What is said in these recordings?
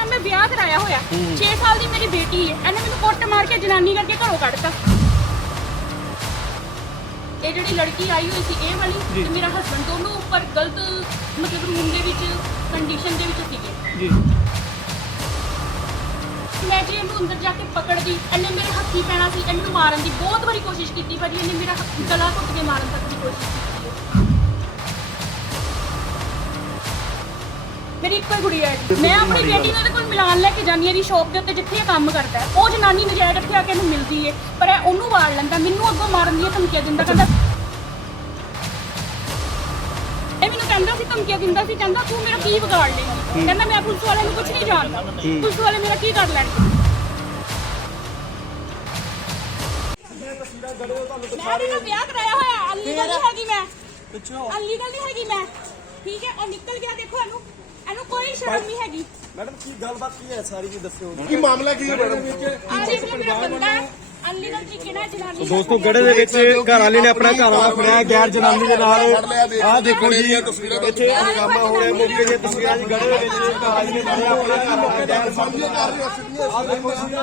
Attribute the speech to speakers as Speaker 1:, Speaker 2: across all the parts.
Speaker 1: ਨਾਲ ਮੈਂ ਵਿਆਹ ਕਰਾਇਆ ਹੋਇਆ। 6 ਸਾਲ ਦੀ ਮੇਰੀ ਬੇਟੀ ਹੈ ਇਹਨੇ ਮੈਨੂੰ ਕੁੱਟ ਮਾਰ ਕੇ ਜਨਾਨੀ ਕਰਕੇ ਘਰੋਂ ਕੱਢਤਾ। ਇਹ ਜਿਹੜੀ ਲੜਕੀ ਆਈ ਹੋਈ ਸੀ ਇਹ ਵਾਲੀ ਤੇ ਮੇਰਾ ਹਸਬੰਡ ਦੋਨੋਂ ਉੱਪਰ ਗਲਤ ਮਤਲਬ ਰੂਮ ਦੇ ਵਿੱਚ ਕੰਡੀਸ਼ਨ ਦੇ ਵਿੱਚ ਸੀਗੇ।
Speaker 2: ਜੀ।
Speaker 1: ਮੈਂ ਜੀ ਇਹਨੂੰ ਅੰਦਰ ਜਾ ਕੇ ਪਕੜਦੀ ਇਹਨੇ ਮੇਰੇ ਹੱਥੀ ਪੈਣਾ ਸੀ ਇਹਨੇ ਮਾਰਨ ਦੀ ਬਹੁਤ ਵਾਰੀ ਕੋਸ਼ਿਸ਼ ਕੀਤੀ ਪਰ ਇਹਨੇ ਮੇਰਾ ਹੱਥ- ਗਲਾ ਘੁੱਟ ਕੇ ਮਾਰਨ ਤੱਕ ਦੀ ਕੋਸ਼ਿਸ਼ ਕੀਤੀ। ਮੇਰੀ ਇੱਕੋ ਹੀ ਗੁੜੀਆ ਹੈ। ਮੈਂ ਆਪਣੀ ਬੇਟੀ ਨੂੰ ਇਹਦੇ ਕੋਲ ਮਿਲਾਨ ਲੈ ਕੇ ਜਾਂਦੀ ਹਾਂ ਦੀ ਸ਼ੌਪ ਦੇ ਉੱਤੇ ਜਿੱਥੇ ਇਹ ਕੰਮ ਕਰਦਾ ਹੈ। ਉਹ ਜਨਾਨੀ ਨਜਾਇਜ਼ ਇੱਥੇ ਆ ਕੇ ਇਹਨੂੰ ਮਿਲਦੀ ਹੈ ਪਰ ਇਹ ਉਹਨੂੰ ਵਾੜ ਲੈਂਦਾ ਮੈਨੂੰ ਅੱਗੋਂ ਮਾਰਨ ਦੀਆਂ ਧਮਕੀਆਂ ਦਿੰਦਾ ਕਹਿੰਦਾ ਇਹ ਮੈਨੂੰ ਕਹਿੰਦਾ ਸੀ ਧਮਕੀਆਂ ਦਿੰਦਾ ਸੀ ਕਹਿੰਦਾ ਤੂੰ ਮੇਰਾ ਕੀ ਵਿਗਾੜ ਲੇਂਗੀ ਕਹਿੰਦਾ ਮੈਂ ਪੁਲਿਸ ਵਾਲਿਆਂ ਨੂੰ ਕੁਝ ਨਹੀਂ ਜਾਣਦਾ। ਪੁਲਿਸ ਵਾਲੇ ਮੇਰਾ ਕੀ ਕਰ ਲੈਣਗੇ? ਮੈਂ ਵੀ ਵਿਆਹ ਕਰਾਇਆ ਹੋਇਆ ਅਲੀਗਲ ਨਹੀਂ ਹੈਗੀ ਮੈਂ। ਅਲੀਗਲ ਨਹੀਂ ਹੈਗੀ ਮੈਂ। ਠੀਕ ਹੈ ਉਹ ਨਿਕਲ ਗਿਆ ਦੇਖੋ ਇਹਨੂੰ। ਇਹਨੂੰ ਕੋਈ ਸ਼ਰਮ ਨਹੀਂ ਹੈਗੀ।
Speaker 3: ਮੈਡਮ ਕੀ ਗੱਲਬਾਤ ਕੀ ਹੈ? ਸਾਰੀ ਜੀ ਦੱਸਿਓ।
Speaker 4: ਕੀ ਮਾਮਲਾ ਕੀ ਹੈ ਮੈਡਮ?
Speaker 1: ਆ ਦੇਖ ਲਓ ਮੇਰਾ ਬੰਦਾ ਅਲੀਗਲ ਤਰੀਕੇ ਨਾਲ ਜਨਾਨੀ
Speaker 3: ਦੋਸਤੋ ਗੜੇ ਦੇ ਵਿੱਚ ਘਰ ਵਾਲੇ ਨੇ ਆਪਣਾ ਘਰ ਵਾਲਾ ਫੜਿਆ ਗੈਰ ਜਨਾਨੀ ਦੇ ਨਾਲ। ਆਹ ਦੇਖੋ ਜੀ ਇੱਥੇ ਹੰਗਾਮਾ ਹੋ ਰਿਹਾ ਮੌਕੇ ਦੀਆਂ ਤਸਵੀਰਾਂ ਜੀ ਗੜੇ ਦੇ ਵਿੱਚ ਘਰ ਵਾਲੇ ਨੇ ਫੜਿਆ ਆਪਣਾ ਘਰ ਵਾਲਾ ਗੈਰ ਸਾਹਮਣੇ ਕਰ ਰਹੇ ਆਹ ਦੇਖੋ ਜੀ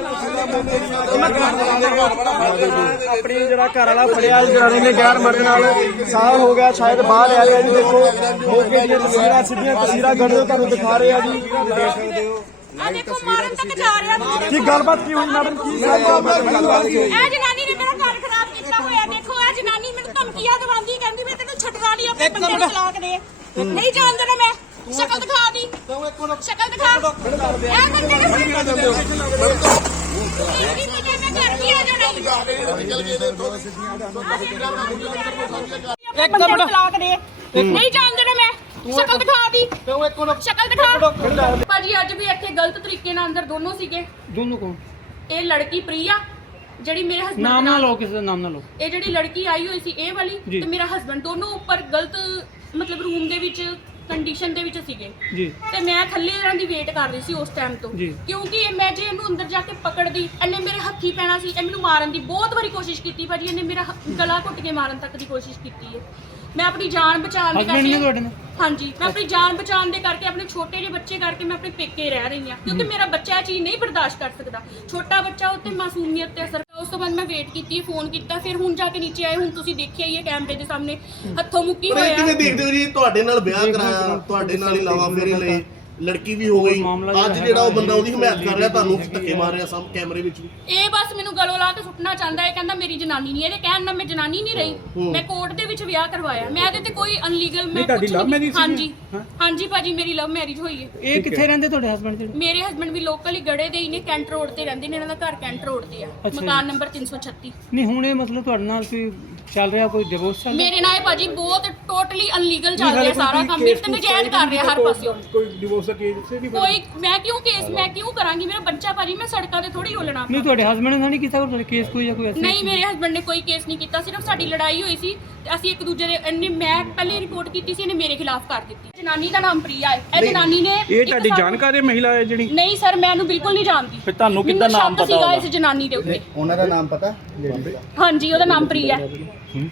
Speaker 3: ਆਪਣੀ ਜਿਹੜਾ ਘਰ ਵਾਲਾ ਫੜਿਆ ਜਨਾਨੀ ਨੇ ਗੈਰ ਮਰਦ ਨਾਲ ਸਾਹ ਹੋ ਗਿਆ ਸ਼ਾਇਦ ਬਾਹਰ ਆ ਰਿਹਾ ਜੀ ਦੇਖੋ। ਮੌਕੇ ਦੀਆਂ ਤਸਵੀਰਾਂ ਸਿੱਧੀਆਂ ਤਸਵੀਰਾਂ ਗੜੇ ਤੁਹਾਨੂੰ ਦਿਖਾ ਰਹੇ ਆ ਜੀ। ਦੇਖ ਸਕਦੇ ਹੋ
Speaker 1: ਆ ਦੇਖੋ ਮਾਰਨ ਤੱਕ ਜਾ ਰਿਹਾ ਤੁਸੀਂ
Speaker 3: ਕੀ ਗੱਲਬਾਤ ਕੀ ਹੋਈ ਮੈਡਮ? ਕੀ ਗੱਲਬਾਤ ਹੋਈ
Speaker 1: ਇਹ ਜਨਾਨੀ ਨੇ ਮੇਰਾ ਘਰ ਖਰਾਬ ਕੀਤਾ ਹੋਇਆ। ਦੇਖੋ ਇਹ ਜਨਾਨੀ ਮੈਨੂੰ ਧਮਕੀਆਂ ਦਵਾਉਂਦੀ ਕਹਿੰਦੀ ਮੈਂ ਤੈਨੂੰ ਛੱਡਣਾ ਨਹੀਂ ਆਪਣੇ ਬੰਦੇ ਨੂੰ ਤਲਾਕ ਦੇ। ਨਹੀਂ ਜਾਣ ਦੇਣਾ ਮੈਂ। ਸ਼ਕਲ ਦਿਖਾ ਦੀ। ਸ਼ਕਲ ਦਿਖਾ। ਇਹ ਬੰਦੇ ਨੇ ਇਹ ਨਹੀਂ ਪਤਾ ਮੈਂ ਘਰ ਵੀ ਆ ਜਾਣਾ ਇੱਕ ਨੂੰ ਤਲਾਕ ਦੇ। ਨਹੀਂ ਜਾਣ ਦੇਣਾ ਮੈਂ। ਸ਼ਕਲ ਦਿਖਾ ਦੀ। ਸ਼ਕਲ ਦਿਖਾ। ਭਾਜੀ ਅੱਜ ਵੀ ਇੱਥੇ ਗਲਤ ਤਰੀਕੇ ਨਾਲ ਅੰਦਰ ਦੋਨੋਂ ਸੀਗੇ।
Speaker 2: ਦੋਨੋਂ ਕੌਣ?
Speaker 1: ਇਹ ਲੜਕੀ ਪ੍ਰਿਆ ਜਿਹੜੀ ਮੇਰੇ ਹਸਬੰਦ
Speaker 2: ਨਾਮ ਨਾ ਲਓ ਕਿਸੇ ਦਾ ਨਾਮ ਨਾ ਲਓ।
Speaker 1: ਇਹ ਜਿਹੜੀ ਲੜਕੀ ਆਈ ਹੋਈ ਸੀ ਇਹ ਵਾਲੀ
Speaker 2: ਜੀ।
Speaker 1: ਤੇ ਮੇਰਾ ਹਸਬੰਡ ਦੋਨੋਂ ਉੱਪਰ ਗਲਤ ਮਤਲਬ ਰੂਮ ਦੇ ਵਿੱਚ ਕੰਡੀਸ਼ਨ ਦੇ ਵਿੱਚ ਸੀਗੇ।
Speaker 2: ਜੀ।
Speaker 1: ਤੇ ਮੈਂ ਥੱਲੇ ਇਹਨਾਂ ਦੀ ਵੇਟ ਕਰ ਰਹੀ ਸੀ ਉਸ ਟਾਈਮ ਤੋਂ।
Speaker 2: ਜੀ।
Speaker 1: ਕਿਉਂਕਿ ਇਹ ਮੈਂ ਜੇ ਇਹਨੂੰ ਅੰਦਰ ਜਾ ਕੇ ਪਕੜਦੀ ਇਹਨੇ ਮੇਰੇ ਹੱਥੀ ਪੈਣਾ ਸੀ ਇਹ ਮੈਨੂੰ ਮਾਰਨ ਦੀ ਬਹੁਤ ਵਾਰੀ ਕੋਸ਼ਿਸ਼ ਕੀਤੀ ਭਾਜੀ ਇਹਨੇ ਮੇਰਾ ਹ- ਗਲਾ ਘੁੱਟ ਕੇ ਮਾਰਨ ਤੱਕ ਦੀ ਕੋਸ਼ਿਸ਼ ਕੀਤੀ ਹੈ। ਮੈਂ ਆਪਣੀ ਜਾਨ ਬਚਾਉਣ ਦੇ
Speaker 2: ਹਸਬੰਡ ਨੇ ਤੁਹਾਡੇ ਨੇ
Speaker 1: ਹਾਂਜੀ ਮੈਂ ਆਪਣੀ ਜਾਨ ਬਚਾਉਣ ਦੇ ਕਰਕੇ ਆਪਣੇ ਛੋਟੇ ਜਿਹੇ ਬੱਚੇ ਕਰਕੇ ਮੈਂ ਆਪਣੇ ਪੇਕੇ ਰਹਿ ਰਹੀ ਹਾਂ। ਕਿਉਂਕਿ ਮੇਰਾ ਬੱਚਾ ਇਹ ਚੀਜ਼ ਨਹੀਂ ਬਰਦਾਸ਼ਤ ਕਰ ਸਕਦਾ। ਛੋਟਾ ਬੱਚਾ ਉੱਤੇ ਮਾਸੂਮੀਅਤ ਤੇ ਅਸਰ ਉਸ ਤੋਂ ਬਾਅਦ ਮੈਂ ਵੇਟ ਕੀਤੀ ਫੋਨ ਕੀਤਾ ਫਿਰ ਹੁਣ ਜਾ ਕੇ ਨੀਚੇ ਆਏ। ਹੁਣ ਤੁਸੀਂ ਦੇਖਿਆ ਹੀ ਹੈ ਕੈਮਰੇ ਦੇ ਸਾਹਮਣੇ। ਹੱਥੋਂ ਮੁੱਕੀ
Speaker 4: ਪਰ ਇਹ
Speaker 1: ਹੋਇਆ।
Speaker 4: ਕਿਵੇਂ ਦੇਖਦੇ ਹੋ ਜੀ? ਤੁਹਾਡੇ ਨਾਲ ਵਿਆਹ ਕਰਾਇਆ ਤੁਹਾਡੇ ਨਾਲ ਹੀ ਲਾਵਾ ਫੇਰੇ ਲਈ। ਲੜਕੀ ਵੀ ਹੋ ਗਈ। ਅੱਜ
Speaker 2: ਜਿਹੜਾ
Speaker 4: ਉਹ ਬੰਦਾ ਉਹਦੀ ਹਮਾਇਤ ਕਰ ਰਿਹਾ ਤੁਹਾਨੂੰ ਧੱਕੇ ਮਾਰ ਰਿਹਾ ਸਾਹਮ ਕੈਮਰੇ ਵਿੱਚ ਵੀ।
Speaker 1: ਇਹ ਬਸ ਮੈਨੂੰ ਗਲੋਂ ਲਾ ਕੇ ਸੁੱਟਣਾ ਚਾਹੁੰਦਾ ਹੈ ਕਹਿੰਦਾ ਮੇਰੀ ਜਨਾਨੀ ਨਹੀਂ। ਇਹਦੇ ਕਹਿਣ ਨਾਲ ਮੈਂ ਜਨਾਨੀ ਨਹੀਂ ਰਹੀ। ਮੈਂ ਕੋਰਟ ਦੇ ਵਿੱਚ ਵਿਆਹ ਕਰਵਾਇਆ। ਮੈਂ ਇਹਦੇ ਤੇ ਕੋਈ ਅਨਲੀਗਲ ਮੈਂ ਨਹੀਂ-? ਹਾਂਜੀ।
Speaker 2: ਹਾਂ।
Speaker 1: ਹਾਂਜੀ ਭਾਜੀ ਮੇਰੀ ਲਵ ਮੈਰਿਜ ਹੋਈ ਹੈ।
Speaker 2: ਇਹ ਕਿੱਥੇ ਰਹਿੰਦੇ ਤੁਹਾਡੇ ਹਸਬੰਡ ਜਿਹੜੇ?
Speaker 1: ਮੇਰੇ ਹਸਬੰਡ ਵੀ ਲੋਕਲ ਹੀ ਗੜੇ ਦੇ ਹੀ ਨੇ ਕੈਂਟ ਰੋਡ ਤੇ ਰਹਿੰਦੇ ਨੇ ਇਹਨਾਂ ਦਾ ਘਰ ਕੈਂਟ ਰੋਡ ਤੇ ਆ।
Speaker 2: ਅੱਛਾ ਜੀ।
Speaker 1: ਮਕਾਨ ਨੰਬਰ 336
Speaker 2: ਨਹੀਂ ਹੁਣ ਇਹ ਮਤਲਬ ਤੁਹਾਡੇ ਨਾਲ ਕੋਈ ਚੱਲ ਰਿਹਾ ਕੋਈ ਡਿਵੋਰਸ ਚੱਲ ਰਿਹਾ?
Speaker 1: ਮੇਰੇ ਨਾਲ ਇਹ ਭਾਜੀ ਬਹੁਤ ਟੋਟਲੀ ਅਨਲੀਗਲ ਚੱਲ ਰਿਹਾ ਸਾਰਾ ਕੰਮ ਮੇਰੇ ਤੇ ਨਜਾਇਜ਼ ਕਰ ਰਿਹਾ ਹਰ ਪਾਸਿਓਂ।
Speaker 3: ਕੋਈ ਡਿਵੋਰਸ ਦਾ ਕੇਸ ਵੀ
Speaker 1: ਕੋਈ ਮੈਂ ਕਿਉਂ ਕੇਸ ਮੈਂ ਕਿਉਂ ਕਰਾਂਗੀ? ਮੇਰਾ ਬੱਚਾ ਭਾਜੀ ਮੈਂ ਸੜਕਾਂ ਤੇ ਥੋੜੀ ਰੋਲਣਾ
Speaker 2: ਨਹੀਂ ਤੁਹਾਡੇ ਹਸਬੰਡ ਨੇ ਤਾਂ ਨਹੀਂ ਕੀਤਾ ਕੋਈ ਕੇਸ ਕੋਈ ਜਾਂ ਕੋਈ ਐਸੀ
Speaker 1: ਨਹੀਂ ਮੇਰੇ ਹਸਬੰਡ ਨੇ ਕੋਈ ਕੇਸ ਨਹੀਂ ਕੀਤਾ ਸਿਰਫ ਸਾਡੀ ਲੜਾਈ ਹੋਈ ਸੀ। ਤੇ ਅਸੀਂ ਇੱਕ ਦੂਜੇ ਦੇ ਇਹਨੇ ਮੈਂ ਪਹਿਲੇ ਰਿਪੋਰਟ ਕੀਤੀ ਸੀ ਇਹਨੇ ਮੇਰੇ ਖਿਲਾਫ ਕਰ ਦਿੱਤੀ। ਜਨਾਨੀ ਦਾ ਨਾਮ ਪ੍ਰਿਆ ਹੈ। ਇਹ ਜਨਾਨੀ ਨੇ
Speaker 3: ਇਹ
Speaker 1: ਇੱਕ
Speaker 3: ਤੁਹਾਡੀ
Speaker 1: ਸਾਨੂੰ-
Speaker 3: ਜਾਣਕਾਰੀ ਮਹਿਲਾ ਹੈ ਜਿਹੜੀ?
Speaker 1: ਨਹੀਂ ਸਰ ਮੈਂ ਇਹਨੂੰ ਬਿਲਕੁਲ ਨਹੀਂ ਜਾਣਦੀ।
Speaker 3: ਫਿਰ ਤੁਹਾਨੂੰ ਕਿੱਦਾਂ ਨਾਮ
Speaker 1: ਸ਼ੱਕ
Speaker 3: ਪਤਾ
Speaker 1: ਸੀਗਾ
Speaker 3: ਹੋਗਾ?
Speaker 1: ਇਸ ਜਨਾਨੀ ਦੇ ਉੱਤੇ।
Speaker 5: ਉਹਨਾਂ ਦਾ ਨਾਮ ਪਤਾ? ਲੇਡੀ ਦਾ
Speaker 1: ਹਾਂਜੀ ਉਹਦਾ ਨਾਮ ਪ੍ਰਿਆ ਹੈ।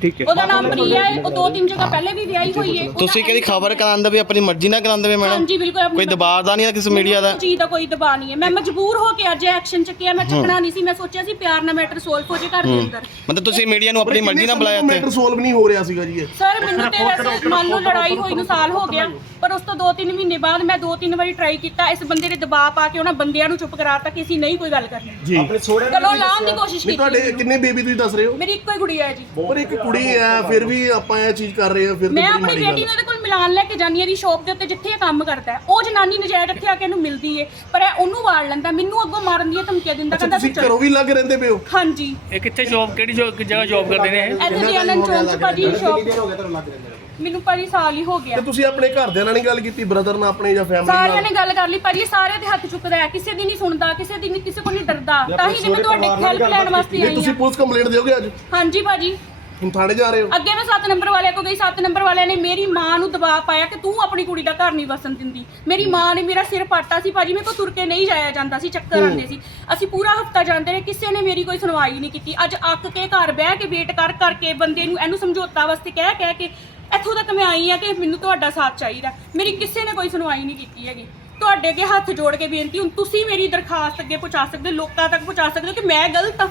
Speaker 3: ਠੀਕ ਹੈ।
Speaker 1: ਉਹਦਾ ਨਾਮ ਪ੍ਰਿਆ ਹੈ। ਉਹ ਦੋ ਤਿੰਨ ਜਗ੍ਹਾ ਪਹਿਲੇ ਵੀ ਵਿਆਹੀ ਹੋਈ ਹੈ।
Speaker 6: ਤੁਸੀਂ ਕਿਹਦੀ ਖਬਰ ਕਰਾਉਂਦੇ ਵੀ ਆਪਣੀ ਮਰਜ਼ੀ ਨਾਲ ਕਰਾਉਂਦੇ ਵੀ ਮੈਡਮ?
Speaker 1: ਹਾਂਜੀ ਬਿਲਕੁਲ ਆਪਣੀ
Speaker 6: ਕੋਈ ਦਬਾਅ ਦਾ ਨਹੀਂ ਹੈ ਕਿਸੇ ਮੀਡੀਆ ਦਾ?
Speaker 1: ਜੀ ਦਾ ਕੋਈ ਦਬਾਅ ਨਹੀਂ ਹੈ। ਮੈਂ ਮਜਬੂਰ ਹੋ ਕੇ ਅੱਜ ਐਕਸ਼ਨ ਚੱਕਿਆ। ਮੈਂ ਚੱਕਣਾ ਨਹੀਂ ਸੀ। ਮੈਂ ਸੋਚਿਆ ਸੀ ਪਿਆਰ ਨਾਲ ਮੈਟਰ ਸੋਲਵ ਹੋ ਜੇ ਘਰ ਦੇ ਅੰਦਰ।
Speaker 6: ਮਤਲਬ ਤੁਸੀਂ ਮੀਡੀਆ ਨੂੰ ਆਪਣੀ ਮਰਜ਼ੀ ਨਾਲ ਬੁਲਾਇਆ
Speaker 4: ਮੈਟਰ
Speaker 6: ਇੱਥੇ?
Speaker 4: ਸੋਲਵ ਨਹੀਂ ਹੋ ਰਿਹਾ ਸੀਗਾ ਜੀ ਇਹ।
Speaker 1: ਸਰ ਮੈਨੂੰ ਤੇ ਵੈਸੇ ਮੰਨ ਲਓ ਲੜਾਈ ਹੋਈ ਨੂੰ ਸਾਲ ਹੋ ਗਿਆ ਪਰ ਉਸ ਤੋਂ 2-3 ਮਹੀਨੇ ਬਾਅਦ ਮੈਂ 2-3 ਵਾਰੀ ਟਰਾਈ ਕੀਤਾ ਇਸ ਬੰਦੇ ਦੇ ਦਬਾਅ ਪਾ ਕੇ ਉਹਨਾਂ ਬੰਦਿਆਂ ਨੂੰ ਚੁੱਪ ਕਰਾਤਾ ਕਿ ਅਸੀਂ ਨਹੀਂ ਕੋਈ ਗੱਲ ਕਰਨੀ।
Speaker 4: ਜੀ।
Speaker 1: ਚਲੋ ਲਾਉਣ ਦੀ ਕੋਸ਼ਿਸ਼
Speaker 4: ਨਹੀਂ ਤੁਹਾਡੇ
Speaker 1: ਕੀਤੀ
Speaker 4: ਕਿੰਨੇ ਬੇਬੀ ਤੁਸੀਂ ਦੱਸ ਰਹੇ ਹੋ?
Speaker 1: ਮੇਰੀ ਇੱਕੋ ਹੀ ਗੁੜੀਆ ਹੈ ਜੀ।
Speaker 4: ਪਰ ਇੱਕ ਕੁੜੀ ਹੈ ਫਿਰ ਵੀ ਆਪਾਂ ਇਹ ਚੀਜ਼ ਕਰ ਰਹੇ ਹਾਂ ਫਿਰ ਤਾਂ
Speaker 1: ਮੈਂ
Speaker 4: ਬੜੀ
Speaker 1: ਆਪਣੀ
Speaker 4: ਮਾੜੀ
Speaker 1: ਬੇਟੀ ਨੂੰ ਕੋਲ ਮਿਲਾਨ ਲੈ ਕੇ ਜਾਂਦੀ ਹਾਂ ਦੀ ਸ਼ੌਪ ਦੇ ਉੱਤੇ ਜਿੱਥੇ ਇਹ ਕੰਮ ਕਰਦਾ ਹੈ। ਉਹ ਜਨਾਨੀ ਨਜਾਇਜ਼ ਇੱਥੇ ਆ ਕੇ ਇਹਨੂੰ ਮਿਲਦੀ ਏ ਪਰ ਇਹ ਉਹਨੂੰ ਵਾੜ ਲੈਂਦਾ ਮੈਨੂੰ ਅੱਗੋਂ ਮਾਰਨ ਦੀਆਂ ਧਮਕੀਆਂ ਦਿੰਦਾ ਕਹਿੰਦਾ
Speaker 4: ਤੁਸੀਂ ਘਰੋਂ ਵੀ ਲੱਗ ਰਹਿੰਦੇ ਪਏ ਹੋ?
Speaker 1: ਹਾਂਜੀ।
Speaker 2: ਇਹ ਕਿੱਥੇ ਜੌਬ ਕਿਹੜੀ ਜੌਬ ਜਗ੍ਹਾ ਜੌਬ ਕਰਦੇ ਨੇ ਇਹ?
Speaker 1: ਇੱਥੇ ਦੀ ਆਨੰਦ ਚੌਂਕ ਚ ਭਾਜੀ ਸ਼ੌਪ
Speaker 5: ਹੋ ਗਿਆ ਤੁਹਾਨੂੰ ਲੱਗ ਰਿਹਾ?
Speaker 1: ਮੈਨੂੰ ਭਾਜੀ ਸਾਲ ਹੀ ਹੋ ਗਿਆ।
Speaker 4: ਤੇ ਤੁਸੀਂ ਆਪਣੇ ਘਰਦਿਆਂ ਨਾਲ ਨਹੀਂ ਗੱਲ ਕੀਤੀ ਬ੍ਰਦਰ ਨਾਲ ਆਪਣੇ ਜਾਂ ਫੈਮਿਲੀ
Speaker 1: ਸਾਰਿਆਂ ਨੇ ਗੱਲ ਕਰ ਲਈ ਭਾਜੀ ਸਾਰੇ ਦੇ ਹੱਥ ਚੁੱਕਦਾ ਹੈ ਕਿਸੇ ਦੀ ਨਹੀਂ ਸੁਣਦਾ ਕਿਸੇ ਦੀ ਨਹੀਂ ਕਿਸੇ ਕੋਲ ਨਹੀਂ ਡਰਦਾ। ਤਾਂ ਹੀ ਤੇ ਮੈਂ ਤੁਹਾਡੇ ਹੈਲਪ ਲੈਣ ਵਾਸਤੇ ਆਈ
Speaker 4: ਤੁਸੀਂ
Speaker 1: ਹਾਂ।
Speaker 4: ਪੁਲਿਸ ਕੰਪਲੇਂਟ ਦਿਓਗੇ ਅੱਜ?
Speaker 1: ਹਾਂਜੀ ਭਾਜੀ।
Speaker 4: ਹੁਣ ਥਾਣੇ ਜਾ ਰਹੇ ਹੋ?
Speaker 1: ਅੱਗੇ ਮੈਂ 7 ਨੰਬਰ ਵਾਲਿਆਂ ਕੋਲ ਗਈ 7 ਨੰਬਰ ਵਾਲਿਆਂ ਨੇ ਮੇਰੀ ਮਾਂ ਨੂੰ ਦਬਾਅ ਪਾਇਆ ਕਿ ਤੂੰ ਆਪਣੀ ਕੁੜੀ ਦਾ ਘਰ ਨਹੀਂ ਵਸਣ ਦਿੰਦੀ। ਮੇਰੀ ਮਾਂ ਨੇ ਮੇਰਾ ਸਿਰ ਪਾਟਾ ਸੀ ਭਾਜੀ ਮੇਰੇ ਕੋਲ ਤੁਰ ਕੇ ਨਹੀਂ ਜਾਇਆ ਜਾਂਦਾ ਸੀ ਚੱਕਰ ਆਉਂਦੇ ਸੀ। ਅਸੀਂ ਪੂਰਾ ਹਫਤਾ ਜਾਂਦੇ ਰਹੇ ਕਿਸੇ ਨੇ ਮੇਰੀ ਕੋਈ ਸੁਣਵਾਈ ਨਹੀਂ ਕੀਤੀ। ਅੱਜ ਅੱਕ ਕੇ ਘਰ ਬਹਿ ਕੇ ਵੇਟ ਕਰ ਕਰਕੇ ਬੰਦੇ ਨੂੰ ਇਹਨੂੰ ਸਮਝੌਤਾ ਵਾਸਤੇ ਕਹਿ ਕਹਿ ਕੇ ਇੱਥੋਂ ਤੱਕ ਮੈਂ ਆਈ ਆ ਕਿ ਮੈਨੂੰ ਤੁਹਾਡਾ ਸਾਥ ਚਾਹੀਦਾ। ਮੇਰੀ ਕਿਸੇ ਨੇ ਕੋਈ ਸੁਣਵਾਈ ਨਹੀਂ ਕੀਤੀ ਹੈਗੀ। ਤੁਹਾਡੇ ਅੱਗੇ ਹੱਥ ਜੋੜ ਕੇ ਬੇਨਤੀ ਹੁਣ ਤੁਸੀਂ ਮੇਰੀ ਦਰਖਾਸਤ ਅੱਗੇ ਪਹੁੰਚਾ ਸਕਦੇ ਲੋਕਾਂ ਤੱਕ ਪਹੁੰਚਾ ਸਕਦੇ ਹੋ ਕਿ ਮੈਂ ਗਲਤ ਹਾਂ।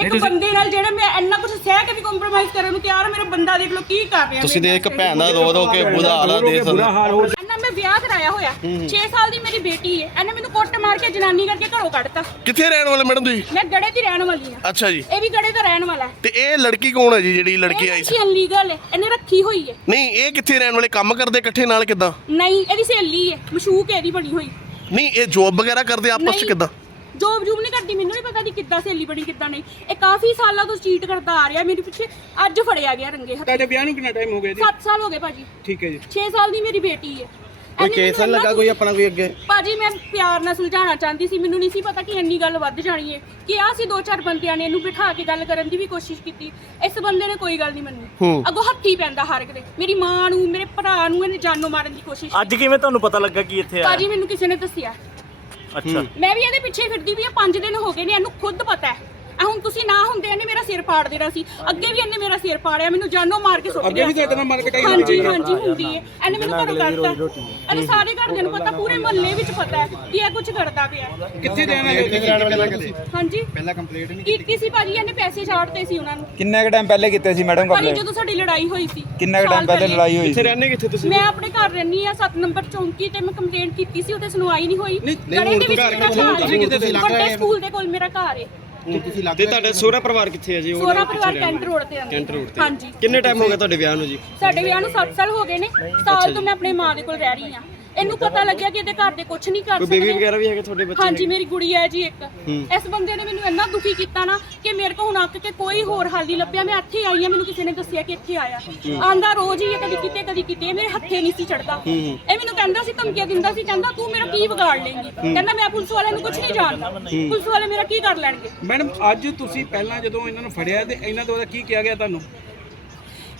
Speaker 1: ਇੱਕ ਬੰਦੇ ਨਾਲ ਜਿਹੜਾ ਮੈਂ ਇੰਨਾ ਕੁਝ ਸਹਿ ਕੇ ਵੀ ਕੰਪਰੋਮਾਈਜ਼ ਕਰਨ ਨੂੰ ਤਿਆਰ ਹਾਂ, ਮੇਰਾ ਬੰਦਾ ਦੇਖ ਲਓ ਕੀ ਕਰ ਰਿਹਾ
Speaker 6: ਤੁਸੀਂ ਦੇਖ
Speaker 1: ਨਾਲ।
Speaker 6: ਭੈਣ ਦਾ ਰੋ ਰੋ ਕੇ ਬੁਰਾ ਹਾਲ ਆ ਦੇਖ ਸਕਦੇ
Speaker 2: ਬੁਰਾ ਹਾਲ ਹੋ
Speaker 1: ਮੈਂ ਵਿਆਹ ਕਰਾਇਆ ਹੋਇਆ 6 ਸਾਲ ਦੀ ਮੇਰੀ ਬੇਟੀ ਹੈ ਇਹਨੇ ਮੈਨੂੰ ਕੁੱਟ ਮਾਰ ਕੇ ਜਨਾਨੀ ਕਰਕੇ ਘਰੋਂ ਕੱਢਤਾ।
Speaker 4: ਕਿੱਥੇ ਰਹਿਣ ਵਾਲੇ ਮੈਡਮ ਤੁਸੀਂ?
Speaker 1: ਮੈਂ ਗੜੇ ਦੀ ਰਹਿਣ ਵਾਲੀ ਹਾਂ।
Speaker 4: ਅੱਛਾ ਜੀ।
Speaker 1: ਇਹ ਵੀ ਗੜੇ ਦਾ ਰਹਿਣ ਵਾਲਾ ਹੈ।
Speaker 4: ਤੇ ਇਹ ਲੜਕੀ ਕੌਣ ਹੈ ਜੀ ਜਿਹੜੀ ਲੜਕੀ ਆਈ ਸੀ?
Speaker 1: ਇਹ ਅਨਲੀਗਲ ਹੈ ਇਹਨੇ ਰੱਖੀ ਹੋਈ ਹੈ।
Speaker 4: ਨਹੀਂ ਇਹ ਕਿੱਥੇ ਰਹਿਣ ਵਾਲੇ? ਕੰਮ ਕਰਦੇ ਇਕੱਠੇ ਨਾਲ ਕਿਦਾਂ?
Speaker 1: ਨਹੀਂ ਇਹਦੀ ਸਹੇਲੀ ਹੈ ਮਸ਼ੂਕ ਹੈ ਇਹਦੀ ਬਣੀ ਹੋਈ।
Speaker 4: ਨਹੀਂ ਇਹ ਜੋਬ ਵਗੈਰਾ ਕਰਦੇ ਆਪਸ ਚ। ਕਿਦਾਂ?
Speaker 1: ਜੋਬ ਜੂਬ ਨਹੀਂ ਕਰਦੀ ਮੈਨੂੰ ਨਹੀਂ ਪਤਾ ਦੀ ਕਿੱਦਾਂ ਸਹੇਲੀ ਬਣੀ ਕਿੱਦਾਂ ਨਹੀਂ। ਇਹ ਕਾਫੀ ਸਾਲਾਂ ਤੋਂ ਚੀਟ ਕਰਦਾ ਆ ਰਿਹਾ ਮੇਰੇ ਪਿੱਛੇ ਅੱਜ ਫੜਿਆ ਗਿਆ ਰੰਗੇ ਹੱਥ।
Speaker 2: ਤੁਹਾਡੇ ਵਿਆਹ ਨੂੰ ਕਿੰਨਾ ਟਾਈਮ ਹੋ ਗਿਆ ਜੀ?
Speaker 1: 7 ਸਾਲ ਹੋ ਗਏ ਭਾਜੀ।
Speaker 2: ਠੀਕ ਹੈ ਜੀ।
Speaker 1: 6 ਸਾਲ ਦੀ ਮੇਰੀ ਬੇਟੀ ਹੈ।
Speaker 6: ਕੋਈ ਕੇਸ
Speaker 1: ਮੈਨੂੰ
Speaker 6: ਲੱਗਾ ਕੋਈ ਆਪਣਾ ਕੋਈ ਅੱਗੇ?
Speaker 1: ਭਾਜੀ ਮੈਂ ਪਿਆਰ ਨਾਲ ਸੁਲਝਾਉਣਾ ਚਾਹੁੰਦੀ ਸੀ ਮੈਨੂੰ ਨਹੀਂ ਸੀ ਪਤਾ ਕਿ ਇੰਨੀ ਗੱਲ ਵੱਧ ਜਾਣੀ ਹੈ। ਕਿ ਆ ਸੀ ਦੋ ਚਾਰ ਬੰਦਿਆਂ ਨੇ ਇਹਨੂੰ ਬਿਠਾ ਕੇ ਗੱਲ ਕਰਨ ਦੀ ਵੀ ਕੋਸ਼ਿਸ਼ ਕੀਤੀ। ਇਸ ਬੰਦੇ ਨੇ ਕੋਈ ਗੱਲ ਨਹੀਂ ਮੰਨੀ। ਅੱਗੋਂ ਹੱਥੀ ਪੈਂਦਾ ਹਰ ਇੱਕ ਦੇ। ਮੇਰੀ ਮਾਂ ਨੂੰ ਮੇਰੇ ਭਰਾ ਨੂੰ ਇਹਨੇ ਜਾਨੋਂ ਮਾਰਨ ਦੀ ਕੋਸ਼ਿਸ਼
Speaker 7: ਅੱਜ ਕਿਵੇਂ ਤੁਹਾਨੂੰ ਪਤਾ ਲੱਗਾ ਕਿ ਇੱਥੇ ਆਇਆ?
Speaker 1: ਭਾਜੀ ਮੈਨੂੰ ਕਿਸੇ ਨੇ ਦੱਸਿਆ।
Speaker 7: ਅੱਛਾ।
Speaker 1: ਮੈਂ ਵੀ ਇਹਦੇ ਪਿੱਛੇ ਫਿਰਦੀ ਵੀ ਆ 5 ਦਿਨ ਹੋ ਗਏ ਨੇ, ਇਹਨੂੰ ਖੁਦ ਪਤਾ ਹੈ। ਤੁਸੀਂ ਨਾ ਹੁੰਦੇ ਇਹਨੇ ਮੇਰਾ ਸਿਰ ਪਾੜ ਦੇਣਾ ਸੀ। ਅੱਗੇ ਵੀ ਇਹਨੇ ਮੇਰਾ ਸਿਰ ਪਾੜਿਆ ਮੈਨੂੰ ਜਾਨੋਂ ਮਾਰ ਕੇ ਸੁੱਟ
Speaker 2: ਅੱਗੇ ਵੀ ਤੁਹਾਡੇ ਨਾਲ ਮਾਰਕਟਾਈ
Speaker 1: ਹਾਂਜੀ ਹਾਂਜੀ ਹੁੰਦੀ ਹੈ ਇਹਨੇ ਮੈਨੂੰ ਘਰੋਂ ਕੱਢਤਾ। ਇਹਨੂੰ ਸਾਰੇ ਘਰਦਿਆਂ ਨੂੰ ਪਤਾ ਪੂਰੇ ਮੁਹੱਲੇ ਵਿੱਚ ਪਤਾ ਹੈ ਕਿ ਇਹ ਕੁਝ ਕਰਦਾ ਪਿਆ ਹੈ।
Speaker 2: ਕਿੱਥੇ ਰਹਿਣ ਵਾਲੇ?
Speaker 1: ਹਾਂਜੀ।
Speaker 5: ਪਹਿਲਾਂ ਕੰਪਲੀਟ ਨਹੀਂ
Speaker 1: ਕੀਤੀ ਸੀ ਭਾਜੀ? ਇਹਨੇ ਪੈਸੇ ਛਾੜਤੇ ਸੀ ਉਹਨਾਂ ਨੂੰ।
Speaker 8: ਕਿੰਨੇ ਕ ਟਾਈਮ ਪਹਿਲੇ ਕੀਤੇ ਸੀ ਮੈਡਮ
Speaker 1: ਭਾਜੀ
Speaker 8: ਕੰਪਲੇਂਟ
Speaker 1: ਜਦੋਂ ਸਾਡੀ ਲੜਾਈ ਹੋਈ ਸੀ।
Speaker 8: ਕਿੰਨਾ ਕ
Speaker 1: ਸਾਲ
Speaker 8: ਟਾਈਮ ਪਹਿਲੇ ਲੜਾਈ ਹੋਈ ਸੀ?
Speaker 2: ਰਹਿੰਦੇ ਕਿੱਥੇ ਤੁਸੀਂ?
Speaker 1: ਮੈਂ ਆਪਣੇ ਘਰ ਰਹਿਣੀ ਆ 7 ਨੰਬਰ ਚੌਂਕੀ ਤੇ ਮੈਂ ਕੰਪਲੇਂਟ ਕੀਤੀ ਸੀ ਉਹਤੇ ਸੁਣਵਾਈ ਨਹੀਂ ਹੋਈ। ਗਲੀ ਦੇ ਵਿੱਚ ਮੇਰਾ ਘਰ ਹੈ। ਵੱਡੇ ਸਕੂਲ ਦੇ ਕੋਲ ਮੇਰਾ ਘਰ ਹੈ।
Speaker 5: ਤੁਸੀਂ ਲੱਗ
Speaker 9: ਤੇ ਤੁਹਾਡਾ ਸੋਹਰਾ ਪਰਿਵਾਰ ਕਿੱਥੇ ਹੈ ਜੀ? ਉਹ
Speaker 1: ਸੋਨਾ ਪਰਿਵਾਰ ਕੈਂਟ ਰੋਡ ਤੇ ਆਂਦੇ
Speaker 9: ਕੈਂਟ ਰੋਡ ਤੇ।
Speaker 1: ਹਾਂਜੀ।
Speaker 9: ਕਿੰਨੇ ਟਾਈਮ ਹੋ ਗਿਆ ਤੁਹਾਡੇ ਵਿਆਹ ਨੂੰ ਜੀ?
Speaker 1: ਸਾਡੇ ਵਿਆਹ ਨੂੰ 7 ਸਾਲ ਹੋ ਗਏ ਨੇ। ਸਾਲ ਤੋਂ ਮੈਂ ਆਪਣੀ ਮਾਂ ਦੇ ਕੋਲ ਰਹਿ ਰਹੀ ਆ ਇਹਨੂੰ ਪਤਾ ਲੱਗਿਆ ਕਿ ਇਹਦੇ ਘਰ ਦੇ ਕੁਝ ਨਹੀਂ ਕਰ
Speaker 9: ਕੋਈ ਬੇਬੀ
Speaker 1: ਸਕਦੇ।
Speaker 9: ਵਗੈਰਾ ਵੀ ਹੈਗੇ ਤੁਹਾਡੇ ਬੱਚੇ
Speaker 1: ਹਾਂਜੀ ਮੇਰੀ ਗੁੜੀ ਹੈ ਜੀ ਇੱਕ। ਇਸ ਬੰਦੇ ਨੇ ਮੈਨੂੰ ਇੰਨਾ ਦੁਖੀ ਕੀਤਾ ਨਾ ਕਿ ਮੇਰੇ ਕੋਲ ਹੁਣ ਅੱਕ ਕੇ ਕੋਈ ਹੋਰ ਹੱਲ ਨਹੀਂ ਲੱਭਿਆ। ਮੈਂ ਇੱਥੇ ਆਈ ਆ ਮੈਨੂੰ ਕਿਸੇ ਨੇ ਦੱਸਿਆ ਕਿ ਇੱਥੇ ਆਇਆ। ਆਂਦਾ ਰੋਜ਼ ਹੀ ਇਹ ਕਦੀ ਕਿਤੇ ਕਦੀ ਕਿਤੇ ਇਹ ਮੇਰੇ ਹੱਥੇ ਨਹੀਂ ਸੀ ਚੜਦਾ। ਇਹ ਮੈਨੂੰ ਕਹਿੰਦਾ ਸੀ ਧਮਕੀਆਂ ਦਿੰਦਾ ਸੀ ਕਹਿੰਦਾ ਤੂੰ ਮੇਰਾ ਕੀ ਵਿਗਾੜ ਲੇਂਗੀ ਕਹਿੰਦਾ ਮੈਂ ਪੁਲਿਸ ਵਾਲਿਆਂ ਨੂੰ ਕੁਝ ਨਹੀਂ ਜਾਣਦਾ। ਪੁਲਿਸ ਵਾਲੇ ਮੇਰਾ ਕੀ ਕਰ ਲੈਣਗੇ?
Speaker 2: ਮੈਡਮ ਅੱਜ ਤੁਸੀਂ ਪਹਿਲਾਂ ਜਦੋਂ ਇਹਨਾਂ ਨੂੰ ਫੜਿਆ ਤੇ ਇਹਨਾਂ ਦੁਆਰਾ ਕੀ ਕਿਹਾ ਗਿਆ ਤੁਹਾਨੂੰ?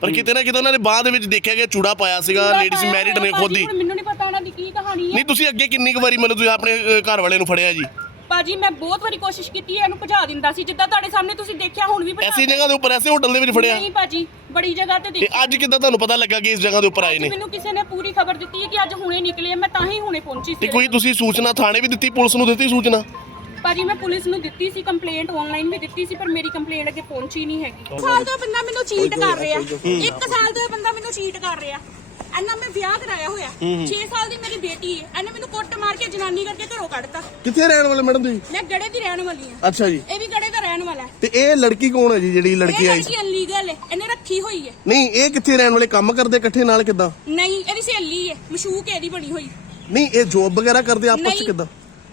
Speaker 4: ਪਰ ਕਿਤੇ ਨਾ ਕਿਤੇ ਉਹਨਾਂ ਨੇ ਬਾਹ ਦੇ ਵਿੱਚ ਦੇਖਿਆ ਗਿਆ ਚੂੜਾ ਪਾਇਆ ਸੀਗਾ ਲੇਡੀਜ਼ ਮੈਰਿਡ ਨੇ ਖੁਦ ਹੀ।
Speaker 1: ਮੈਨੂੰ ਨਹੀਂ ਪਤਾ ਉਹਨਾਂ ਦੀ ਕੀ ਕਹਾਣੀ ਹੈ।
Speaker 4: ਨਹੀਂ ਤੁਸੀਂ ਅੱਗੇ ਕਿੰਨੀ ਕੁ ਵਾਰੀ ਮੈਨੂੰ ਤੁਸੀਂ ਆਪਣੇ ਅ, ਘਰ ਵਾਲੇ ਨੂੰ ਫੜਿਆ ਜੀ।
Speaker 1: ਭਾਜੀ ਮੈਂ ਬਹੁਤ ਵਾਰੀ ਕੋਸ਼ਿਸ਼ ਕੀਤੀ ਹੈ ਇਹਨੂੰ ਭਜਾ ਦਿੰਦਾ ਸੀ। ਜਿੱਦਾਂ ਤੁਹਾਡੇ ਸਾਹਮਣੇ ਤੁਸੀਂ ਦੇਖਿਆ ਹੁਣ ਵੀ ਭਜਾ
Speaker 4: ਐਸੀ ਜਗ੍ਹਾ ਦੇ ਉੱਪਰ ਐਸੇ ਹੋਟਲ ਦੇ ਵਿੱਚ ਫੜਿਆ।
Speaker 1: ਨਹੀਂ ਭਾਜੀ ਬੜੀ ਜਗ੍ਹਾ ਤੇ
Speaker 4: ਤੇ
Speaker 1: ਦੇਖਿਆ।
Speaker 4: ਅੱਜ ਕਿੱਦਾਂ ਤੁਹਾਨੂੰ ਪਤਾ ਲੱਗਾ ਕਿ ਇਸ ਜਗ੍ਹਾ ਦੇ ਉੱਪਰ ਆਏ ਨੇ?
Speaker 1: ਮੈਨੂੰ ਕਿਸੇ ਨੇ ਪੂਰੀ ਖਬਰ ਦਿੱਤੀ ਹੈ ਕਿ ਅੱਜ ਹੁਣੇ ਨਿਕਲੇ ਆ, ਮੈਂ ਤਾਂ ਹੀ ਹੁਣੇ ਪਹੁੰਚੀ
Speaker 4: ਤੇ
Speaker 1: ਸੀ
Speaker 4: ਕੋਈ ਤੁਸੀਂ ਸੂਚਨਾ ਥਾਣੇ ਵੀ ਦਿੱਤੀ ਪੁਲਿਸ ਨੂੰ ਦਿੱਤੀ ਸੂਚਨਾ?
Speaker 1: ਭਾਜੀ ਮੈਂ ਪੁਲਿਸ ਨੂੰ ਦਿੱਤੀ ਸੀ ਕੰਪਲੇਂਟ ਆਨਲਾਈਨ ਵੀ ਦਿੱਤੀ ਸੀ ਪਰ ਮੇਰੀ ਕੰਪਲੇਂਟ ਅੱਗੇ ਪਹੁੰਚੀ ਨਹੀਂ ਹੈਗੀ। ਸਾਲ ਤੋਂ ਇਹ ਬੰਦਾ ਮੈਨੂੰ ਚੀਟ ਕਰ ਰਿਹਾ। ਇੱਕ ਸਾਲ ਤੋਂ ਇਹ ਬੰਦਾ ਮੈਨੂੰ ਚੀਟ ਕਰ ਰਿਹਾ। ਇਹਨਾਂ ਮੈਂ ਵਿਆਹ ਕਰਾਇਆ ਹੋਇਆ। 6 ਸਾਲ ਦੀ ਮੇਰੀ ਬੇਟੀ ਹੈ। ਇਹਨੇ ਮੈਨੂੰ ਕੁੱਟ ਮਾਰ ਕੇ ਜਨਾਨੀ ਕਰਕੇ ਘਰੋਂ ਕੱਢਤਾ।
Speaker 4: ਕਿੱਥੇ ਰਹਿਣ ਵਾਲੇ ਮੈਡਮ ਤੁਸੀਂ?
Speaker 1: ਮੈਂ ਗੜੇ ਦੀ ਰਹਿਣ ਵਾਲੀ ਹਾਂ।
Speaker 4: ਅੱਛਾ ਜੀ।
Speaker 1: ਇਹ ਵੀ ਗੜੇ ਦਾ ਰਹਿਣ ਵਾਲਾ ਹੈ।
Speaker 4: ਤੇ ਇਹ ਲੜਕੀ ਕੌਣ ਹੈ ਜੀ ਜਿਹੜੀ ਲੜਕੀ
Speaker 1: ਇਹ
Speaker 4: ਆਈ
Speaker 1: ਲੜਕੀ ਅਨਲੀਗਲ ਹੈ। ਇਹਨੇ ਰੱਖੀ ਹੋਈ ਹੈ।
Speaker 4: ਨਹੀਂ ਇਹ ਕਿੱਥੇ ਰਹਿਣ ਵਾਲੇ? ਕੰਮ ਕਰਦੇ ਇਕੱਠੇ ਨਾਲ ਕਿਦਾਂ?
Speaker 1: ਨਹੀਂ ਇਹਦੀ ਸਹੇਲੀ ਹੈ। ਮਸ਼ੂਕ ਹੈ ਇਹਦੀ ਬਣੀ ਹੋਈ।
Speaker 4: ਨਹੀਂ ਇਹ ਜੋਬ ਵਗੈਰਾ ਕਰਦੇ ਆਪਸ ਚ
Speaker 1: ਨਹੀਂ
Speaker 4: ਕਿਦਾਂ?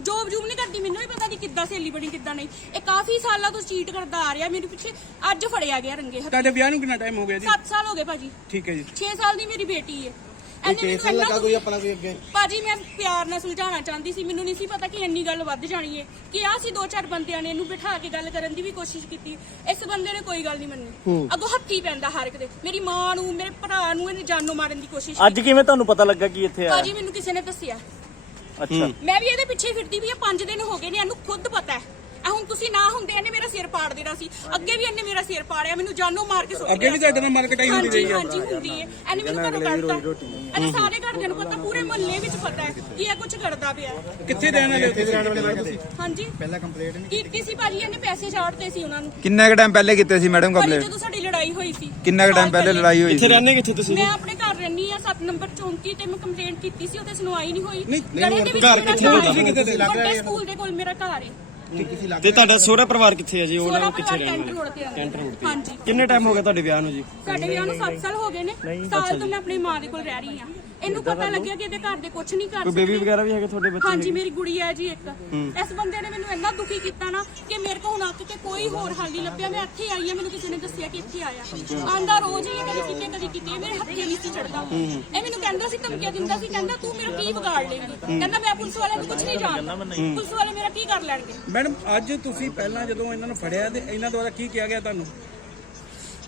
Speaker 1: ਜੋਬ ਜੂਬ ਨਹੀਂ ਕਰਦੀ ਮੈਨੂੰ ਵੀ ਪਤਾ ਨਹੀਂ ਕਿੱਦਾਂ ਸਹੇਲੀ ਬਣੀ ਕਿੱਦਾਂ ਨਹੀਂ। ਇਹ ਕਾਫੀ ਸਾਲਾਂ ਤੋਂ ਚੀਟ ਕਰਦਾ ਆ ਰਿਹਾ ਮੇਰੇ ਪਿੱਛੇ ਅੱਜ ਫੜਿਆ ਗਿਆ ਰੰਗੇ ਹੱਥ।
Speaker 2: ਤੁਹਾਡੇ ਵਿਆਹ ਨੂੰ ਕਿੰਨਾ ਟਾਈਮ ਹੋ ਗਿਆ ਜੀ?
Speaker 1: 7 ਸਾਲ ਹੋ ਗਏ ਭਾਜੀ।
Speaker 2: ਠੀਕ ਹੈ ਜੀ।
Speaker 1: 6 ਸਾਲ ਦੀ ਮੇਰੀ ਬੇਟੀ ਹੈ ਇਹਨੇ
Speaker 5: ਕੇਸ
Speaker 1: ਮੈਨੂੰ
Speaker 5: ਲੱਗਾ
Speaker 1: ਇੰਨਾ
Speaker 5: ਕੋਈ ਆਪਣਾ ਕੋਈ ਅੱਗੇ?
Speaker 1: ਭਾਜੀ ਮੈਂ ਪਿਆਰ ਨਾਲ ਸੁਲਝਾਉਣਾ ਚਾਹੁੰਦੀ ਸੀ ਮੈਨੂੰ ਨਹੀਂ ਸੀ ਪਤਾ ਕਿ ਇੰਨੀ ਗੱਲ ਵੱਧ ਜਾਣੀ ਹੈ ਕਿ ਆ ਸੀ ਦੋ ਚਾਰ ਬੰਦਿਆਂ ਨੇ ਇਹਨੂੰ ਬਿਠਾ ਕੇ ਗੱਲ ਕਰਨ ਦੀ ਵੀ ਕੋਸ਼ਿਸ਼ ਕੀਤੀ। ਇਸ ਬੰਦੇ ਨੇ ਕੋਈ ਗੱਲ ਨਹੀਂ ਮੰਨੀ। ਅੱਗੋਂ ਹੱਥੀ ਪੈਂਦਾ ਹਰ ਇੱਕ ਦੇ। ਮੇਰੀ ਮਾਂ ਨੂੰ ਮੇਰੇ ਭਰਾ ਨੂੰ ਇਹਨੇ ਜਾਨੋਂ ਮਾਰਨ ਦੀ ਕੋਸ਼ਿਸ਼
Speaker 7: ਅੱਜ ਕਿਵੇਂ ਤੁਹਾਨੂੰ ਪਤਾ ਲੱਗਾ ਕਿ ਇੱਥੇ ਆਇਆ?
Speaker 1: ਭਾਜੀ ਮੈਨੂੰ ਕਿਸੇ ਨੇ ਦੱਸਿਆ।
Speaker 7: ਅੱਛਾ।
Speaker 1: ਮੈਂ ਵੀ ਇਹਦੇ ਪਿੱਛੇ ਫਿਰਦੀ ਵੀ ਆ 5 ਦਿਨ ਹੋ ਗਏ ਨੇ ਇਹਨੂੰ ਖੁਦ ਪਤਾ ਹੈ। ਆ ਹੁਣ ਤੁਸੀਂ ਨਾ ਹੁੰਦੇ ਇਹਨੇ ਮੇਰਾ ਸਿਰ ਪਾੜ ਦੇਣਾ ਸੀ। ਅੱਗੇ ਵੀ ਇਹਨੇ ਮੇਰਾ ਸਿਰ ਪਾੜਿਆ ਮੈਨੂੰ ਜਾਨੋਂ ਮਾਰ ਕੇ ਸੁੱਟ
Speaker 2: ਅੱਗੇ ਵੀ ਤੁਹਾਡੇ ਨਾਲ ਮਾਰਕਟਾਈ ਹੁੰਦੀ
Speaker 1: ਹਾਂਜੀ
Speaker 2: ਰਹੀ ਹੈ
Speaker 1: ਹਾਂਜੀ ਹੁੰਦੀ ਹੈ। ਇਹਨੇ ਮੈਨੂੰ ਘਰੋਂ ਕੱਢਤਾ ਇਹਨੇ ਸਾਰੇ ਘਰਦਿਆਂ ਨੂੰ ਪਤਾ ਪੂਰੇ ਮੁਹੱਲੇ ਵਿੱਚ ਪਤਾ ਹੈ ਕਿ ਇਹ ਕੁਝ ਕਰਦਾ ਪਿਆ ਹੈ।
Speaker 2: ਕਿੱਥੇ ਰਹਿਣ ਵਾਲੇ ਤੁਸੀਂ?
Speaker 1: ਹਾਂਜੀ।
Speaker 5: ਪਹਿਲਾਂ ਕੰਪਲੀਟ ਨਹੀਂ
Speaker 1: ਕੀਤੀ? ਸੀ ਭਾਜੀ? ਇਹਨੇ ਪੈਸੇ ਛਾੜਤੇ ਸੀ ਉਹਨਾਂ ਨੂੰ।
Speaker 8: ਕਿੰਨੇ ਕ ਟਾਈਮ ਪਹਿਲੇ ਕੀਤੇ ਸੀ ਮੈਡਮ
Speaker 1: ਭਾਜੀ
Speaker 8: ਕੰਪਲੇਂਟ
Speaker 1: ਜਦੋਂ ਸਾਡੀ ਲੜਾਈ ਹੋਈ ਸੀ।
Speaker 8: ਕਿੰਨਾ ਕ ਟਾਈਮ ਪਹਿਲੇ ਲੜਾਈ ਹੋਈ
Speaker 9: ਇੱਥੇ
Speaker 8: ਸੀ?
Speaker 9: ਰਹਿੰਦੇ ਕਿੱਥੇ ਤੁਸੀਂ?
Speaker 1: ਮੈਂ ਆਪਣੇ ਘਰ ਆ 7 ਨੰਬਰ ਚੌਂਕੀ ਤੇ ਮੈਂ ਕੰਪਲੇਂਟ ਕੀਤੀ ਸੀ ਉਹਤੇ ਸੁਣਵਾਈ ਨਹੀਂ ਹੋਈ।
Speaker 2: ਨਹੀਂ,
Speaker 1: ਗਲੇ ਦੇ ਵਿੱਚ
Speaker 9: ਘਰ
Speaker 1: ਮੇਰਾ
Speaker 9: ਕਿੱਥੇ
Speaker 1: ਘਰ? ਹੈ।
Speaker 2: ਕਿੱਥੇ ਦੇ
Speaker 1: ਵੱਡੇ ਸਕੂਲ ਦੇ ਕੋਲ ਮੇਰਾ ਘਰ ਹੈ।
Speaker 5: ਤੁਸੀਂ ਲੱਗ
Speaker 9: ਤੇ ਤੁਹਾਡਾ ਸੋਹਰਾ ਪਰਿਵਾਰ ਕਿੱਥੇ ਹੈ ਜੀ? ਉਹ
Speaker 1: ਸੋਨਾ
Speaker 9: ਕਿੱਥੇ
Speaker 1: ਪਰਿਵਾਰ
Speaker 9: ਰਹਿਣ
Speaker 1: ਕੈਂਟ
Speaker 9: ਵਾਲੇ
Speaker 1: ਰੋਡ ਤੇ।
Speaker 9: ਕੈਂਟ ਰੋਡ ਤੇ।
Speaker 1: ਹਾਂਜੀ।
Speaker 9: ਕਿੰਨੇ ਟਾਈਮ ਹੋ ਗਿਆ ਤੁਹਾਡੇ ਵਿਆਹ ਨੂੰ ਜੀ?
Speaker 1: ਸਾਡੇ ਵਿਆਹ ਨੂੰ 7 ਸਾਲ ਹੋ ਗਏ ਨੇ। ਸਾਲ ਤੋਂ ਮੈਂ ਆਪਣੀ ਮਾਂ ਦੇ ਕੋਲ ਰਹਿ ਰਹੀ ਹਾਂ। ਇਹਨੂੰ ਪਤਾ ਲੱਗਿਆ ਕਿ ਇਹਦੇ ਘਰ ਦੇ ਕੁਝ ਨਹੀਂ ਕਰ
Speaker 9: ਕੋਈ
Speaker 1: ਸਕਦੇ।
Speaker 9: ਬੇਬੀ ਵਗੈਰਾ ਵੀ ਹੈਗੇ ਤੁਹਾਡੇ ਬੱਚੇ
Speaker 1: ਹਾਂਜੀ ਮੇਰੀ ਗੁੜੀ ਹੈ ਜੀ ਇੱਕ। ਇਸ ਬੰਦੇ ਨੇ ਮੈਨੂੰ ਇੰਨਾ ਦੁਖੀ ਕੀਤਾ ਨਾ ਕਿ ਮੇਰੇ ਕੋਲ ਹੁਣ ਅੱਕ ਕੇ ਕੋਈ ਹੋਰ ਹੱਲ ਨਹੀਂ ਲੱਭਿਆ। ਮੈਂ ਇੱਥੇ ਆਈ ਆ ਮੈਨੂੰ ਕਿਸੇ ਨੇ ਦੱਸਿਆ ਕਿ ਇੱਥੇ ਆਇਆ। ਆਂਦਾ ਰੋਜ਼ ਹੀ ਇਹ ਕਦੀ ਕਿਤੇ ਕਦੀ ਕਿਤੇ ਮੇਰੇ ਹੱਥੇ ਨਹੀਂ ਸੀ ਚੜਦਾ ਇਹ ਮੈਨੂੰ ਕਹਿੰਦਾ ਸੀ ਧਮਕੀਆਂ ਦਿੰਦਾ ਸੀ ਕਹਿੰਦਾ ਤੂੰ ਮੇਰਾ ਕੀ ਵਿਗਾੜ ਲੇਂਗੀ? ਕਹਿੰਦਾ ਮੈਂ ਪੁਲਿਸ ਵਾਲਿਆਂ ਨੂੰ ਕੁਝ ਨਹੀਂ ਜਾਣਦਾ। ਪੁਲਿਸ ਵਾਲੇ ਮੇਰਾ ਕੀ ਕਰ ਲੈਣਗੇ?
Speaker 2: ਮੈਡਮ ਅੱਜ ਤੁਸੀਂ ਪਹਿਲਾਂ ਜਦੋਂ ਇਹਨਾਂ ਨੂੰ ਫੜਿਆ ਤੇ ਇਹਨਾਂ ਦੁਆਰਾ ਕੀ ਕਿਹਾ ਗਿਆ ਤੁਹਾਨੂੰ?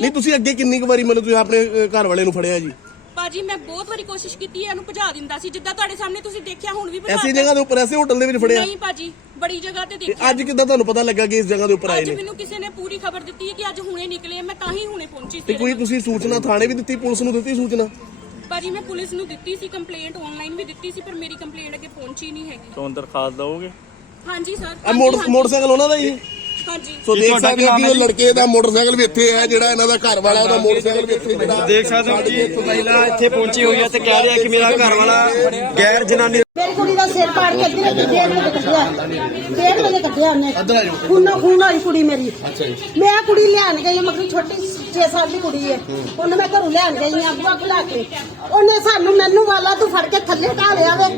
Speaker 1: ਨਹੀਂ
Speaker 4: ਤੁਸੀਂ ਅੱਗੇ ਕਿੰਨੀ ਕੁ ਵਾਰੀ ਮੈਨੂੰ ਤੁਸੀਂ ਆਪਣੇ ਘਰ ਵਾਲੇ ਨੂੰ ਫੜਿਆ ਜੀ?
Speaker 1: ਭਾਜੀ ਮੈਂ ਬਹੁਤ ਵਾਰੀ ਕੋਸ਼ਿਸ਼ ਕੀਤੀ ਹੈ ਇਹਨੂੰ ਭਜਾ ਦਿੰਦਾ ਸੀ। ਜਿੱਦਾਂ ਤੁਹਾਡੇ ਸਾਹਮਣੇ ਤੁਸੀਂ ਦੇਖਿਆ ਹੁਣ ਵੀ ਭਜਾ
Speaker 4: ਐਸੀ। ਜਗ੍ਹਾ ਦੇ ਉੱਪਰ ਐਸੇ ਹੋਟਲ ਦੇ ਵਿੱਚ ਫੜਿਆ?
Speaker 1: ਨਹੀਂ ਭਾਜੀ ਬੜੀ ਜਗ੍ਹਾ ਤੇ
Speaker 4: ਤੇ
Speaker 1: ਦੇਖਿਆ
Speaker 4: ਅੱਜ ਕਿੱਦਾਂ ਤੁਹਾਨੂੰ ਪਤਾ ਲੱਗਾ ਕਿ ਇਸ ਜਗ੍ਹਾ ਦੇ ਉੱਪਰ ਆਏ
Speaker 1: ਅੱਜ
Speaker 4: ਨੇ?
Speaker 1: ਮੈਨੂੰ ਕਿਸੇ ਨੇ ਪੂਰੀ ਖਬਰ ਦਿੱਤੀ ਹੈ ਕਿ ਅੱਜ ਹੁਣੇ ਨਿਕਲੇ ਆ, ਮੈਂ ਤਾਂ ਹੀ ਹੁਣੇ ਪਹੁੰਚੀ
Speaker 4: ਤੇ
Speaker 1: ਸੀ।
Speaker 4: ਕੋਈ ਤੁਸੀਂ ਸੂਚਨਾ ਥਾਣੇ ਵੀ ਦਿੱਤੀ ਪੁਲਿਸ ਨੂੰ ਦਿੱਤੀ ਸੂਚਨਾ?
Speaker 1: ਭਾਜੀ ਮੈਂ ਪੁਲਿਸ ਨੂੰ ਦਿੱਤੀ ਸੀ ਕੰਪਲੇਂਟ ਆਨਲਾਈਨ ਵੀ ਦਿੱਤੀ ਸੀ ਪਰ ਮੇਰੀ ਕੰਪਲੇਂਟ ਅੱਗੇ ਪਹੁੰਚੀ ਨਹੀਂ ਹੈਗੀ।
Speaker 7: ਤੋਂ ਦਰਖਾਸਤ ਦਓਗੇ
Speaker 1: ਹਾਂਜੀ ਸਰ।
Speaker 4: ਮੋਟਰ ਮੋਟਰਸਾਈਕਲ ਉਹਨਾਂ ਦਾ ਹੀ ਹੈ?
Speaker 1: ਹਾਂਜੀ।
Speaker 4: ਸੋ ਦੇਖ ਸਕਦੇ ਹੋ ਕਿ ਉਹ ਲੜਕੇ ਦਾ ਮੋਟਰਸਾਈਕਲ ਵੀ ਇੱਥੇ ਹੈ ਜਿਹੜਾ ਇਹਨਾਂ ਦਾ ਘਰ ਵਾਲਾ ਉਹਦਾ ਮੋਟਰਸਾਈਕਲ ਵੀ ਇੱਥੇ ਜਿਹੜਾ
Speaker 9: ਦੇਖ ਸਕਦੇ ਹੋ ਜੀ ਮਹਿਲਾ ਇੱਥੇ ਪਹੁੰਚੀ ਹੋਈ ਹੈ ਤੇ ਕਹਿ ਰਿਹਾ ਕਿ ਮੇਰਾ ਘਰ ਵਾਲਾ ਗੈਰ ਜਨਾਨੀ
Speaker 10: ਮੇਰੀ ਕੁੜੀ ਦਾ ਸਿਰ ਪਾੜ ਕੇ ਅੱਧੀ ਰਾਤੀ ਡੇਢ ਵਜੇ ਕੱਢਿਆ। ਡੇਢ ਵਜੇ ਕੱਢਿਆ ਉਹਨੇ। ਖੂਨੋ ਖੂਨ ਹੋਈ ਕੁੜੀ ਮੇਰੀ। ਮੈਂ ਕੁੜੀ ਲਿਆਣ ਗਈ ਮਗਰ ਛੋਟੀ 6 ਸਾਲ ਦੀ ਕੁੜੀ ਹੈ। ਉਹਨੇ ਮੈਂ ਘਰੋਂ ਲੈਣ ਗਈ ਆ ਅੱਬਾ ਖਿਲਾ ਕੇ। ਉਹਨੇ ਸਾਨੂੰ ਮੈਨੂੰ ਵਾਲਾ ਤੂੰ ਫੜ ਕੇ ਥੱਲੇ ਢਾ ਲਿਆ ਵੇ।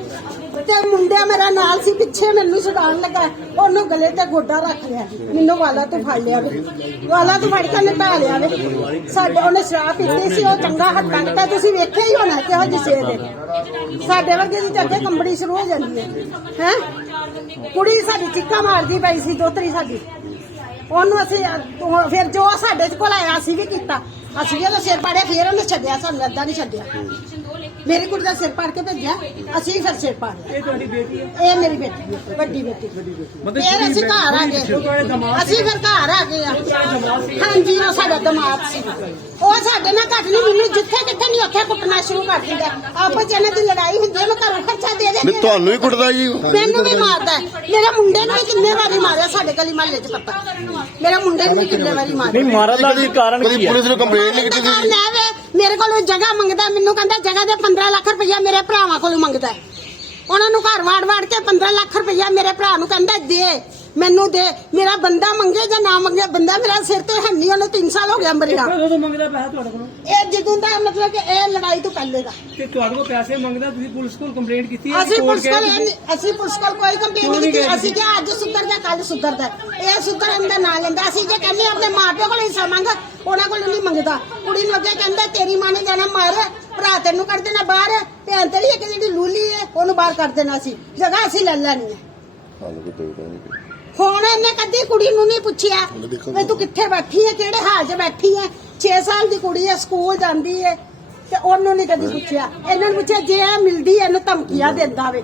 Speaker 10: ਤੇ ਮੁੰਡਿਆ ਮੇਰਾ ਨਾਲ ਸੀ, ਪਿੱਛੇ ਮੈਨੂੰ ਛਡਾਉਣ ਲੱਗਾ। ਉਹਨੂੰ ਗਲੇ ਤੇ ਗੋਡਾ ਰੱਖ ਲਿਆ। ਮੈਨੂੰ ਵਾਲਾ ਤੋਂ ਫੜ ਲਿਆ ਵੇ। ਵਾਲਾ ਤੂੰ ਫੜ ਕੇ ਉਹਨੇ ਲਿਆ ਵੇ। ਸਾਡੇ ਉਹਨੇ ਸ਼ਰਾਬ ਪੀਤੀ ਸੀ, ਉਹ ਚੰਗਾ ਹੱਟਾਂ ਤਾਂ ਤੁਸੀਂ ਵੇਖਿਆ ਹੀ ਹੋਣਾ ਕਿਹੋ ਜਿਹੇ ਸ਼ੇਰ ਹੈ। ਸਾਡੇ ਵਰਗੇ ਦੀ ਤਾਂ ਅੱਗੇ ਕੰਬੜੀ ਸ਼ੁਰੂ ਹੋ ਜਾਂਦੀ ਹੈ। ਹੈ? ਕੁੜੀ ਸਾਡੀ ਚਿੱਕਾ ਮਾਰਦੀ ਪਈ ਸੀ, ਦੋਤਰੀ ਸਾਡੀ। ਉਹਨੂੰ ਅਸੀਂ ਫਿਰ ਜੋ ਸਾਡੇ ਕੋਲ ਆਇਆ, ਅਸੀਂ ਵੀ ਕੀਤਾ। ਅਸੀਂ ਉਹਦਾ ਸਿਰ ਪਾੜਿਆ, ਫਿਰ ਉਹਨੇ ਛੱਡਿਆ, ਸਾਨੂੰ ਏਦਾਂ ਨਹੀਂ ਛੱਡਿਆ। ਮੇਰੀ ਕੁੜੀ ਦਾ ਸਿਰ ਪਾੜ ਕੇ ਭੇਜਿਆ। ਅਸੀਂ ਫਿਰ ਸਿਰ ਪਾੜਿਆ
Speaker 2: ਇਹ ਤੁਹਾਡੀ ਬੇਟੀ ਹੈ?
Speaker 10: ਇਹ ਮੇਰੀ ਬੇਟੀ ਹੈ ਵੱਡੀ ਬੇਟੀ। ਫਿਰ ਅਸੀਂ ਘਰ ਆ ਗਏ। ਅਸੀਂ ਫਿਰ ਘਰ ਆ ਗਏ ਆ। ਹਾਂਜੀ ਉਹ ਸਾਡਾ ਦਿਮਾਗ ਸੀ। ਉਹ ਸਾਡੇ ਨਾਲ ਘੱਟ ਨਹੀਂ ਮੈਨੂੰ ਜਿੱਥੇ ਕਿੱਥੇ ਨਹੀਂ ਉੱਥੇ ਕੁੱਟਣਾ ਸ਼ੁਰੂ ਕਰ ਦਿੰਦਾ। ਆਪਸ ਚ ਇਹਨਾਂ ਦੀ ਲੜਾਈ ਹੁੰਦੀ ਹੈ ਮੈਂ ਘਰੋਂ ਖਰਚਾ ਦੇ ਦੇ
Speaker 6: ਨਹੀਂ ਤੁਹਾਨੂੰ ਹੀ ਕੁੱਟਦਾ ਜੀ।
Speaker 10: ਮੈਨੂੰ ਵੀ ਮਾਰਦਾ ਹੈ। ਮੇਰੇ ਮੁੰਡੇ ਨੂੰ ਵੀ ਕਿੰਨੇ ਵਾਰੀ ਮਾਰਿਆ ਸਾਡੇ ਗਲੀ ਮਹੱਲੇ 'ਚ ਪਤਾ ਮੇਰੇ ਮੁੰਡੇ ਨੂੰ ਵੀ ਕਿੰਨੇ ਵਾਰੀ ਮਾਰਿਆ।
Speaker 7: ਨਹੀਂ ਮਾਰਨ ਦਾ ਵੀ ਕਾਰਨ
Speaker 6: ਕਦੀ
Speaker 7: ਕੀ ਹੈ?
Speaker 6: ਪੁਲਿਸ ਨੂੰ ਕੰਪਲੇਂਟ ਨਹੀਂ ਕੀਤੀ
Speaker 10: ਦੁਕਾਨ
Speaker 6: ਸੀ
Speaker 10: ਲੈ ਵੇ ਮੇਰੇ ਕੋਲੋਂ ਜਗ੍ਹਾ ਮੰਗਦਾ, ਮੈਨੂੰ ਕਹਿੰਦਾ ਜਗ੍ਹਾ ਦੇ 15 ਲੱਖ ਰੁਪਇਆ ਮੇਰੇ ਭਰਾਵਾਂ ਕੋਲੋਂ ਮੰਗਦਾ ਉਹਨਾਂ ਨੂੰ ਘਰ ਵਾੜ ਵਾੜ ਕੇ 15 ਲੱਖ ਰੁਪਇਆ ਮੇਰੇ ਭਰਾ ਨੂੰ ਕਹਿੰਦਾ ਦੇ। ਮੈਨੂੰ ਦੇ ਮੇਰਾ ਬੰਦਾ ਮੰਗੇ ਜਾਂ ਨਾ ਮੰਗੇ ਬੰਦਾ ਮੇਰਾ ਸਿਰ ਤੇ ਹੈ ਨਹੀਂ ਉਹਨੂੰ 3 ਸਾਲ ਹੋ ਗਿਆ ਮਰਿਆ।
Speaker 2: ਕਦੋਂ ਮੰਗਦਾ ਪੈਸਾ ਤੁਹਾਡੇ ਕੋਲੋਂ?
Speaker 10: ਇਹ ਜਦੋਂ ਦਾ ਮਤਲਬ ਕਿ ਇਹ ਲੜਾਈ ਤੋਂ ਪਹਿਲੇ ਦਾ।
Speaker 2: ਤੇ ਤੁਹਾਡੇ ਕੋਲ ਪੈਸੇ ਮੰਗਦਾ ਤੁਸੀਂ ਪੁਲਿਸ ਕੋਲ ਕੰਪਲੇਂਟ ਕੀਤੀ ਹੈ
Speaker 10: ਅਸੀਂ
Speaker 2: ਕੋਰਟ
Speaker 10: ਪੁਲਿਸ
Speaker 2: ਗਏ
Speaker 10: ਕੋਲ
Speaker 2: ਤੁਸੀਂ?
Speaker 10: ਇਹ- ਅਸੀਂ ਪੁਲਿਸ ਕੋਲ ਕੋਈ ਕੰਪਲੇਂਟ ਨਹੀਂ ਕੀਤੀ। ਅਸੀਂ ਕਿਹਾ ਅੱਜ ਸੁਧਰਦਾ ਕੱਲ ਸੁਧਰਦਾ ਇਹ ਸੁਧਰ ਇਹਦਾ ਨਾਂ ਲੈਂਦਾ। ਅਸੀਂ ਜੇ ਕਹਿੰਦੇ ਆਪਣੇ ਮਾਪਿਓ ਕੋਲ ਹਿੱਸਾ ਮੰਗ ਉਹਨਾਂ ਕੋਲ ਨਹੀਂ ਮੰਗਦਾ। ਕੁੜੀ ਨੂੰ ਅੱਗੇ ਕਹਿੰਦਾ ਤੇਰੀ ਮਾਂ ਨੇ ਜਾਣਾ ਮਾਰ। ਭਰਾ ਤੈਨੂੰ ਕੱਢ ਦੇਣਾ ਬਾਹਰ। ਭੈਣ ਤੇਰੀ ਇੱਕ ਜਿਹੜੀ ਲੂਲੀ ਹੈ ਉਹਨੂੰ ਬਾਹਰ ਕੱਢ ਦੇਣਾ ਸੀ। ਜਗ੍ਹਾ ਅਸੀਂ ਲੈ ਲੈਣੀ ਹੈ। ਹੁਣ ਇਹਨੇ ਕਦੀ ਕੁੜੀ ਨੂੰ ਨਹੀਂ ਪੁੱਛਿਆ ਵੀ ਤੂੰ ਕਿੱਥੇ ਬੈਠੀ ਹੈ ਕਿਹੜੇ ਹਾਲ 'ਚ ਬੈਠੀ ਹੈ? 6 ਸਾਲ ਦੀ ਕੁੜੀ ਹੈ ਸਕੂਲ ਜਾਂਦੀ ਹੈ ਤੇ ਉਹਨੂੰ ਨਹੀਂ ਕਦੀ ਪੁੱਛਿਆ। ਇਹਨਾਂ ਨੂੰ ਪੁੱਛਿਆ ਜੇ ਇਹ ਮਿਲਦੀ ਹੈ ਇਹਨੂੰ ਧਮਕੀਆਂ ਦਿੰਦਾ ਵੇ।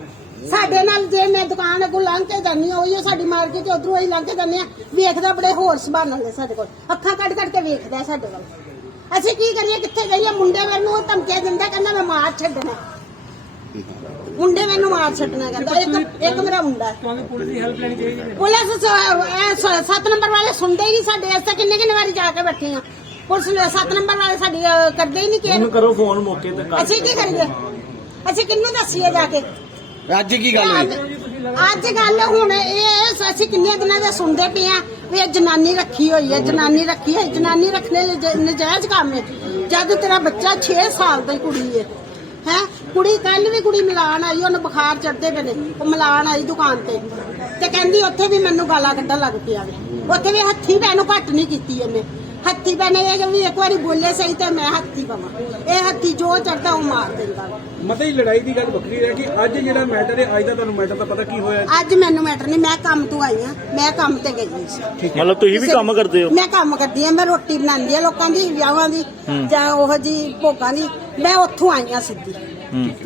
Speaker 10: ਸਾਡੇ ਨਾਲ ਜੇ ਮੈਂ ਦੁਕਾਨ ਅੱਗੋਂ ਲੰਘ ਕੇ ਜਾਂਦੀ ਹਾਂ ਉਹੀ ਸਾਡੀ ਮਾਰਕੀਟ ਉਧਰੋਂ ਹੀ ਲੰਘ ਕੇ ਜਾਂਦੇ ਆ ਵੇਖਦਾ ਬੜੇ ਹੋਰ ਸੁਭਾਅ ਨਾਲ ਸਾਡੇ ਕੋਲ। ਅੱਖਾਂ ਕੱਢ ਕੱਢ ਕੇ ਵੇਖਦਾ ਸਾਡੇ ਕੋਲ। ਅਸੀਂ ਕੀ ਕਰੀਏ ਕਿੱਥੇ ਜਾਈਏ? ਮੁੰਡੇ ਮੈਨੂੰ ਉਹ ਧਮਕੀਆਂ ਦਿੰਦਾ ਕਹਿੰਦਾ ਮੈਂ ਮਾਰ ਛੱਡਣਾ। ਮੁੰਡੇ ਮੈਨੂੰ ਮਾਰ ਛੱਡਣਾ ਕਹਿੰਦਾ ਇੱਕ ਇੱਕ ਮੇਰਾ ਮੁੰਡਾ ਹੈ।
Speaker 2: ਤੁਹਾਨੂੰ ਪੁਲਿਸ ਦੀ ਹੈਲਪ ਲੈਣੀ ਚਾਹੀਦੀ ਹੈ।
Speaker 10: ਪੁਲਿਸ ਸ- ਇਹ ਸ- ਸੱਤ ਨੰਬਰ ਵਾਲੇ ਸੁਣਦੇ ਹੀ ਨਹੀਂ ਸਾਡੇ ਤਾਂ ਕਿੰਨੇ ਕਿੰਨੇ ਵਾਰੀ ਜਾ ਕੇ ਬੈਠੇ ਆ ਪੁਲਿਸ ਨੇ ਸੱਤ ਨੰਬਰ ਵਾਲੇ ਸਾਡੀ ਅਹ, ਕਰਦੇ ਹੀ ਨਹੀਂ
Speaker 7: ਉਹਨੂੰ
Speaker 10: ਕੇਰ
Speaker 7: ਕਰੋ ਫੋਨ ਮੌਕੇ ਤੇ ਕਰ।
Speaker 10: ਅਸੀਂ ਕੀ ਕਰੀਏ? ਅਸੀਂ ਕਿੰਨੂੰ ਦੱਸੀਏ ਜਾ ਕੇ?
Speaker 6: ਅੱਜ ਕੀ ਗੱਲ ਹੋਈ?
Speaker 10: ਅੱਜ ਗੱਲ ਹੁਣ ਇਹ ਅਸੀਂ ਕਿੰਨੇ ਦਿਨਾਂ ਦਾ ਸੁਣਦੇ ਪਏ ਆ ਵੀ ਇਹ ਜਨਾਨੀ ਰੱਖੀ ਹੋਈ ਹੈ ਜਨਾਨੀ ਰੱਖੀ ਹੈ। ਜਨਾਨੀ ਰੱਖਣੇ ਨਜ- ਨਜਾਇਜ਼ ਕੰਮ ਹੈ। ਜਦ ਤੇਰਾ ਬੱਚਾ 6 ਸਾਲ ਦੀ ਕੁੜੀ ਹੈ। ਹੈ? ਕੁੜੀ ਕੱਲ ਵੀ ਕੁੜੀ ਮਿਲਾਣ ਆਈ, ਉਹਨੂੰ ਬੁਖਾਰ ਚੜਦੇ ਪਏ ਨੇ। ਉਹ ਮਿਲਾਣ ਆਈ ਦੁਕਾਨ ਤੇ। ਤੇ ਕਹਿੰਦੀ, ਉੱਥੇ ਵੀ ਮੈਨੂੰ ਗਾਲਾਂ ਕੱਢਣ ਲੱਗ ਪਿਆ ਉੱਥੇ ਵੀ ਹੱਥੀ ਪੈਨੋਂ ਘੱਟ ਨਹੀਂ ਕੀਤੀ ਇਹਨੇ ਹੱਥੀ ਪੈਨੇ ਇਹ ਵੀ ਇੱਕ ਵਾਰੀ ਬੋਲੇ ਸਹੀ ਤੇ ਮੈਂ ਹੱਥੀ ਪਵਾਂ। ਇਹ ਹੱਥੀ ਜੋ ਚੜਦਾ ਉਹ ਮਾਰ ਦਿੰਦਾ। ਵਾ।
Speaker 2: ਮਤੇ ਲੜਾਈ ਦੀ ਗੱਲ ਵੱਖਰੀ ਹੈ ਕਿ ਅੱਜ ਜਿਹੜਾ ਮੈਟਰ ਹੈ ਅੱਜ ਦਾ ਤੁਹਾਨੂੰ ਮੈਟਰ ਦਾ ਪਤਾ ਕੀ ਹੋਇਆ?
Speaker 10: ਅੱਜ ਮੈਨੂੰ ਮੈਟਰ ਨਹੀਂ ਮੈਂ ਕੰਮ ਤੋਂ ਆਈ ਆ ਮੈਂ ਕੰਮ ਤੇ ਗਈ ਹੋਈ ਸੀ।
Speaker 7: ਮਤਲਬ ਤੁਸੀਂ ਵੀ ਕੰਮ ਕਰਦੇ ਹੋ?
Speaker 10: ਮੈਂ ਕੰਮ ਕਰਦੀ ਆ ਮੈਂ ਰੋਟੀ ਬਣਾਉਂਦੀ ਆ ਲੋਕਾਂ ਦੀ ਵਿਆਹਾਂ ਦੀ ਜਾਂ ਉਹ ਜੀ ਭੋਗਾਂ ਦੀ ਮੈਂ ਉੱਥੋਂ ਆਈ ਆ ਸਿੱਧੀ।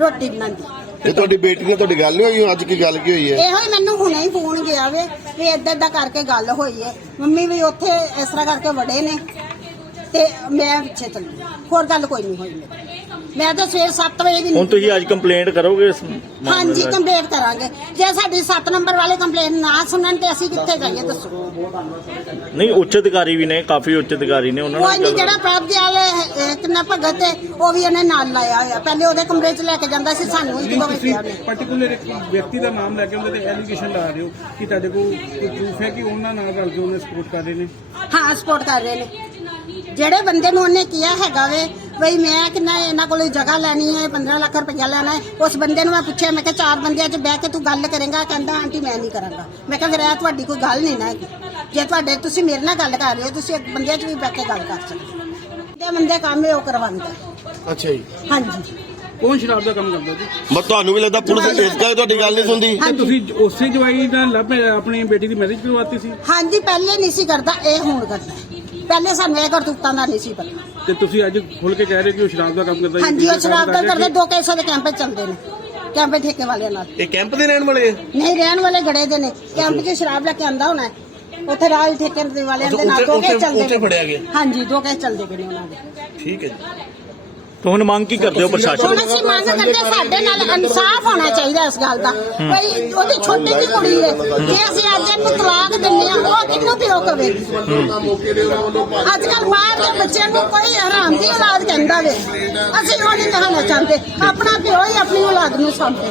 Speaker 10: ਰੋਟੀ ਬਣਾਉਂਦੀ।
Speaker 6: ਇਹ ਤੁਹਾਡੀ ਬੇਟੀ ਨਾਲ ਤੁਹਾਡੀ ਗੱਲ ਨਹੀਂ ਹੋਈ, ਅੱਜ ਕੀ ਗੱਲ ਕੀ ਹੋਈ ਹੈ?
Speaker 10: ਇਹੋ ਹੀ ਮੈਨੂੰ ਹੁਣੇ ਹੀ ਫੋਨ ਗਿਆ ਵੇ, ਵੀ ਏਦਾਂ ਏਦਾਂ ਕਰਕੇ ਗੱਲ ਹੋਈ ਹੈ। ਮੰਮੀ ਵੀ ਉੱਥੇ ਇਸ ਤਰ੍ਹਾਂ ਕਰਕੇ ਵੜੇ ਨੇ, ਤੇ ਮੈਂ ਪਿੱਛੇ ਚੱਲੀ। ਹੋਰ ਗੱਲ ਕੋਈ ਨਹੀਂ ਹੋਈ ਮੇਰੀ ਮੈਂ ਤਾਂ ਸਵੇਰ 7 ਵਜੇ ਦੀ
Speaker 7: ਹੁਣ ਤੁਸੀਂ ਅੱਜ ਕੰਪਲੇਂਟ ਕਰੋਗੇ ਇਸ ਮਾਮਲੇ
Speaker 10: ਹਾਂਜੀ
Speaker 7: ਦਾ?
Speaker 10: ਕੰਪਲੇਂਟ ਕਰਾਂਗੇ। ਜੇ ਸਾਡੀ 7 ਨੰਬਰ ਵਾਲੇ ਕੰਪਲੇਂਟ ਨਾ ਸੁਣਨ ਤੇ ਅਸੀਂ ਕਿੱਥੇ ਜਾਈਏ ਦੱਸੋ।
Speaker 7: ਨਹੀਂ ਉੱਚ ਅਧਿਕਾਰੀ ਵੀ ਨੇ ਕਾਫੀ ਉੱਚ ਅਧਿਕਾਰੀ ਨੇ ਉਹਨਾਂ
Speaker 10: ਕੋਈ
Speaker 7: ਨਾਲ
Speaker 10: ਨਹੀਂ
Speaker 7: ਗੱਲ-
Speaker 10: ਜਿਹੜਾ ਪ੍ਰਭਦਿਆਲ ਅਹ, ਕਿੰਨਾ ਭਗਤ ਹੈ ਉਹ ਵੀ ਇਹਨੇ ਨਾਲ ਲਾਇਆ ਹੋਇਆ। ਪਹਿਲੇ ਉਹਦੇ ਕਮਰੇ 'ਚ ਲੈ ਕੇ ਜਾਂਦਾ ਸੀ ਸਾਨੂੰ
Speaker 2: ਤੁਸੀਂ
Speaker 10: ਕਿਹਾ ਉਹਨੇ।
Speaker 2: ਪਾਰਟਿਕੂਲਰ ਇੱਕ ਵਿਅਕਤੀ ਦਾ ਨਾਮ ਲੈ ਕੇ ਉਹਦੇ ਤੇ ਐਲੀਗੇਸ਼ਨ ਲਾ ਰਹੇ ਹੋ ਕਿ ਤੁਹਾਡੇ ਕੋਲ ਕੋਈ ਪ੍ਰੂਫ ਹੈ ਕਿ ਉਹਨਾਂ ਨਾਲ ਰਲ ਕੇ ਉਹਨੇ ਸਪੋਰਟ ਕਰ ਰਹੇ ਨੇ?
Speaker 10: ਹਾਂ ਸਪੋਰਟ ਕਰ ਰਹੇ ਨੇ। ਜਿਹੜੇ ਬੰਦੇ ਨੂੰ ਉਹਨੇ ਕਿਹਾ ਹੈਗਾ ਵੇ ਬਈ ਮੈਂ ਕਿੰਨਾ ਇਹਨਾਂ ਕੋਲ ਜਗ੍ਹਾ ਲੈਣੀ ਹੈ 15 ਲੱਖ ਰੁਪਇਆ ਲੈਣਾ ਹੈ। ਉਸ ਬੰਦੇ ਨੂੰ ਮੈਂ ਪੁੱਛਿਆ ਮੈਂ ਕਿਹਾ ਚਾਰ ਬੰਦਿਆਂ 'ਚ ਬਹਿ ਕੇ ਤੂੰ ਗੱਲ ਕਰੇਗਾ ਕਹਿੰਦਾ ਆਂਟੀ ਮੈਂ ਨਹੀਂ ਕਰਾਂਗਾ। ਮੈਂ ਕਿਹਾ ਫਿਰ ਇਹ ਤੁਹਾਡੀ ਕੋਈ ਗੱਲ ਨਹੀਂ ਨਾ ਹੈਗੀ। ਜੇ ਤੁਹਾਡੇ ਤੁਸੀਂ ਮੇਰੇ ਨਾਲ ਗੱਲ ਕਰ ਰਹੇ ਹੋ ਤੁਸੀਂ ਇੱਕ ਬੰਦਿਆਂ 'ਚ ਵੀ ਬਹਿ ਕੇ ਗੱਲ ਕਰ ਸਕਦੇ ਹੋ। ਜਿਹੜੇ ਬੰਦੇ ਕੰਮ ਹੈ ਉਹ ਕਰਵਾਉਂਦਾ
Speaker 4: ਅੱਛਾ ਜੀ।
Speaker 10: ਹਾਂਜੀ।
Speaker 2: ਕੌਣ ਸ਼ਰਾਬ ਦਾ ਕੰਮ ਕਰਦਾ ਜੀ?
Speaker 6: ਬਸ ਤੁਹਾਨੂੰ ਵੀ ਲੱਗਦਾ ਪੁਲਿਸ ਇਸ ਕਰਕੇ ਤੁਹਾਡੀ ਗੱਲ ਨਹੀਂ ਸੁਣਦੀ।
Speaker 2: ਤੇ ਤੁਸੀਂ ਉਸੇ ਜਵਾਈ ਨਾਲ ਲੱਭ ਆਪਣੀ ਬੇਟੀ ਦੀ ਮੈਰਿਜ ਕਰਵਾਤੀ ਸੀ?
Speaker 10: ਹਾਂਜੀ ਪਹਿਲੇ ਨਹੀਂ ਸੀ ਕਰਦਾ ਇਹ ਹੁਣ ਕਰਦਾ। ਪਹਿਲੇ ਸਾਨੂੰ ਇਹ ਕਰਤੂਤਾਂ ਦਾ ਨਹੀਂ ਸੀ ਪਤਾ
Speaker 2: ਤੇ ਤੁਸੀਂ ਅੱਜ ਖੁੱਲ ਕੇ ਕਹਿ ਰਹੇ ਕਿ ਉਹ ਸ਼ਰਾਬ ਦਾ ਕੰਮ ਕਰਦਾ ਜੀ
Speaker 10: ਹਾਂਜੀ ਉਹ ਸ਼ਰਾਬ ਦਾ
Speaker 2: ਕਰਦਾ।
Speaker 10: ਦੋ ਕੇਸਾਂ ਦੇ ਕੈਂਪ ਚੱਲਦੇ ਨੇ ਕੈਂਪ ਠੇਕੇ ਵਾਲਿਆਂ ਨਾਲ
Speaker 4: ਇਹ ਕੈਂਪ ਦੇ ਰਹਿਣ ਵਾਲੇ ਆ
Speaker 10: ਨਹੀਂ ਰਹਿਣ ਵਾਲੇ ਗੜੇ ਦੇ ਨੇ ਕੈਂਪ 'ਚ ਸ਼ਰਾਬ ਲੈ ਕੇ ਆਂਦਾ ਹੋਣਾ ਹੈ। ਉੱਥੇ ਰਾਜ ਠੇਕੇ ਦੇ ਵਾਲਿਆਂ ਦੇ ਨਾਲ ਦੋ ਕੇਸ
Speaker 4: ਉੱਥੇ-
Speaker 10: ਚੱਲਦੇ ਨੇ।
Speaker 4: ਫੜਿਆ ਗਿਆ।
Speaker 10: ਹਾਂਜੀ ਦੋ ਕੇਸ ਚੱਲਦੇ ਪਏ ਨੇ ਉਹਨਾਂ ਦੇ
Speaker 4: ਠੀਕ ਹੈ ਜੀ
Speaker 7: ਤਾਂ ਹੁਣ ਮੰਗ ਕੀ ਕਰਦੇ ਹੋ ਪ੍ਰਸ਼ਾਸਨ
Speaker 10: ਹੁਣ ਅਸੀਂ ਮੰਗ ਕਰਦੇ ਸਾਡੇ ਨਾਲ ਇਨਸਾਫ ਹੋਣਾ ਚਾਹੀਦਾ ਇਸ ਗੱਲ ਦਾ। ਬਈ ਉਹਦੀ ਛੋਟੀ ਜਿਹੀ ਕੁੜੀ ਹੈ ਜੇ ਅਸੀਂ ਅੱਜ ਇਹਨੂੰ ਤਲਾਕ ਦਿੰਨੇ ਆ ਉਹ ਕਿੰਨੂੰ ਪਿਓ ਕਵੇਗੀ ਅੱਜ ਕੱਲ ਬਾਹਰ ਦੇ ਬੱਚਿਆਂ ਨੂੰ ਕੋਈ ਹਰਾਮ ਦੀ ਔਲਾਦ ਕਹਿੰਦਾ ਵੇ। ਅਸੀਂ ਉਹ ਨਹੀਂ ਕਹਾਣਾ ਚਾਹੁੰਦੇ। ਆਪਣਾ ਪਿਓ ਹੀ ਆਪਣੀ ਔਲਾਦ ਨੂੰ ਸਾਂਭੇ